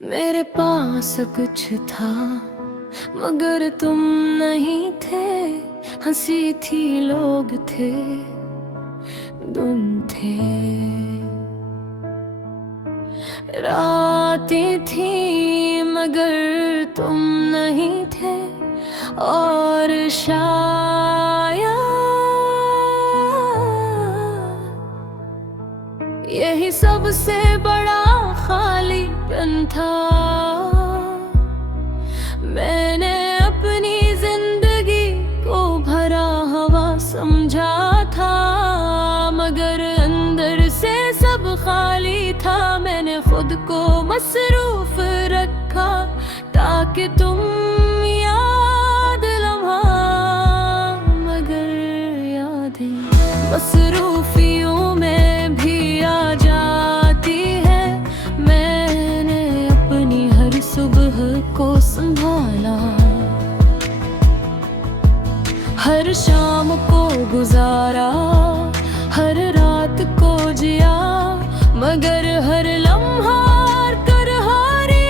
मेरे पास कुछ था मगर तुम नहीं थे। हंसी थी, लोग थे, तुम थे। रातें थी मगर तुम नहीं थे। और शायद यही सबसे बड़ा खालीपन था। मैंने अपनी जिंदगी को भरा हवा समझा था, मगर अंदर से सब खाली था। मैंने खुद को मसरूफ रखा ताकि तुम याद लम्हा, मगर यादें मसरूफियों में भी आ जाती है। मैंने अपनी हर सुबह को संभाला, हर शाम को गुजारा, हर रात को जिया, मगर हर लम्हा कर हारी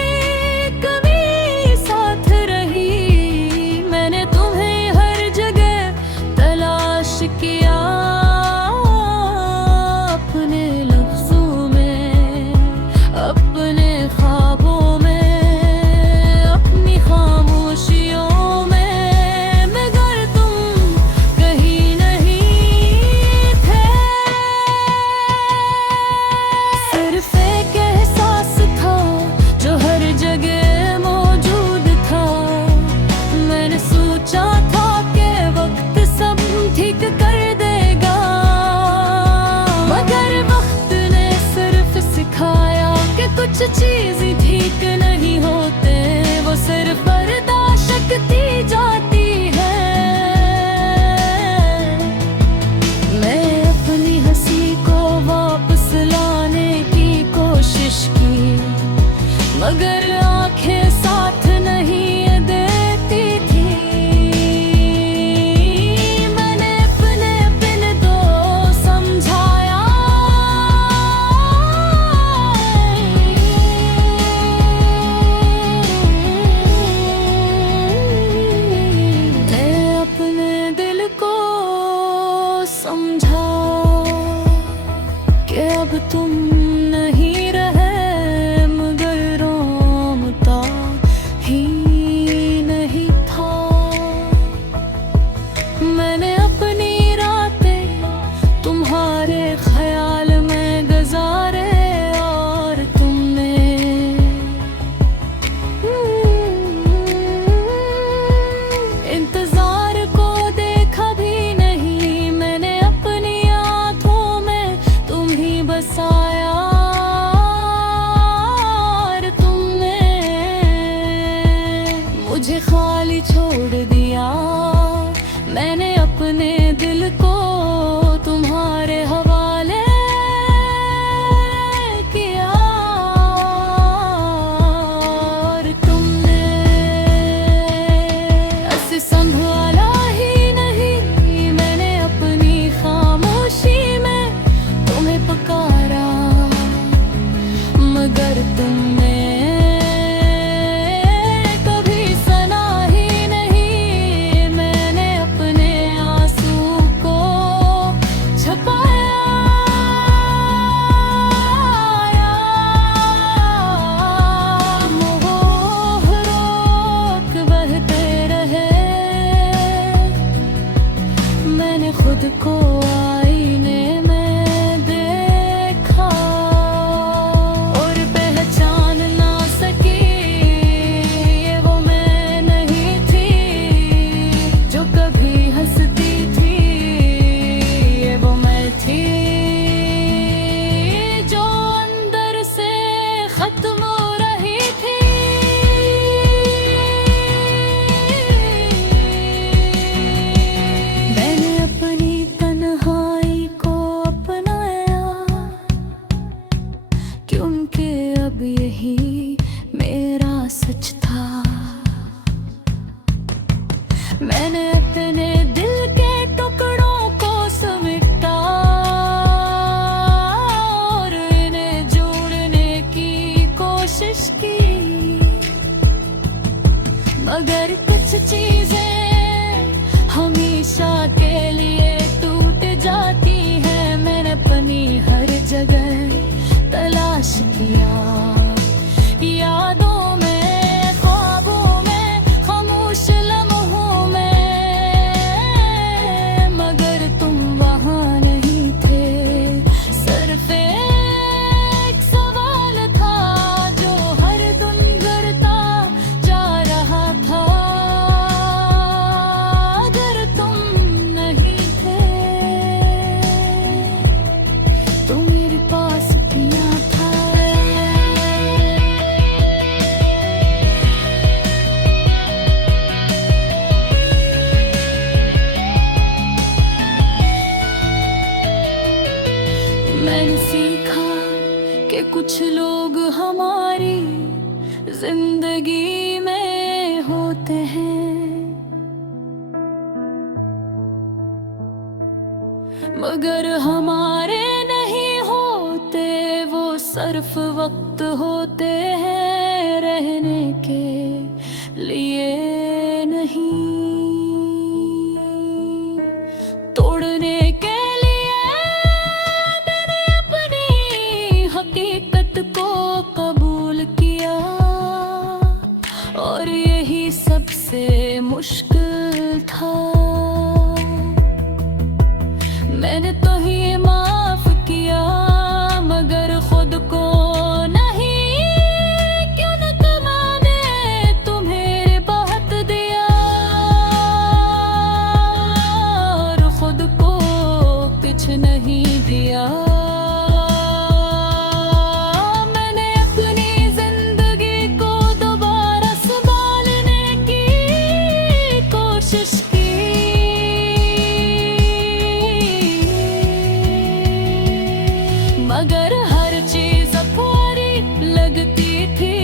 कभी साथ रही। मैंने तुम्हें हर जगह तलाश किया, अपने लफ्जों में, अपने ख्वाबों में, अपनी खामोशियों में, मगर तुम कहीं नहीं थे। सिर्फ एक एहसास था जो हर जगह मौजूद था। मैंने सोचा था कि वक्त सब ठीक कर देगा, मगर वक्त ने सिर्फ सिखाया कि कुछ चीजें ठीक नहीं होते। वो सिर्फ बर्दाश्त शक्ति जाती है। मैं अपनी हंसी को वापस लाने की कोशिश की, मगर आंखें साथ नहीं देती थी। मैंने अपने बिन दो समझाया, मैं अपने दिल को समझा कि अब तुम नहीं रहे, मगर रोमता मगर कुछ चीजें हमेशा के लिए टूट जाती है। मैंने अपनी हर जगह तलाश किया, यादों में, ख्वाबों में, खामोश लम्हों में, मगर तुम वहाँ नहीं थे। सिर्फ एक सवाल था जो हर दिन करता जा रहा था, अगर तुम नहीं थे तो मेरे पास क्या था। मैंने सीखा कि कुछ लोग हमारी जिंदगी में होते हैं, मगर हमारे नहीं होते। वो सिर्फ वक्त होते हैं, रहने के लिए नहीं, तोड़ने के हकीकत को कबूल किया। और यही सबसे मुश्किल था। मैंने तो ही माफ किया, मगर खुद को नहीं। क्यों न कमाने तुम्हें बहुत दिया और खुद को कुछ नहीं दिया। मगर हर चीज अधूरी लगती थी।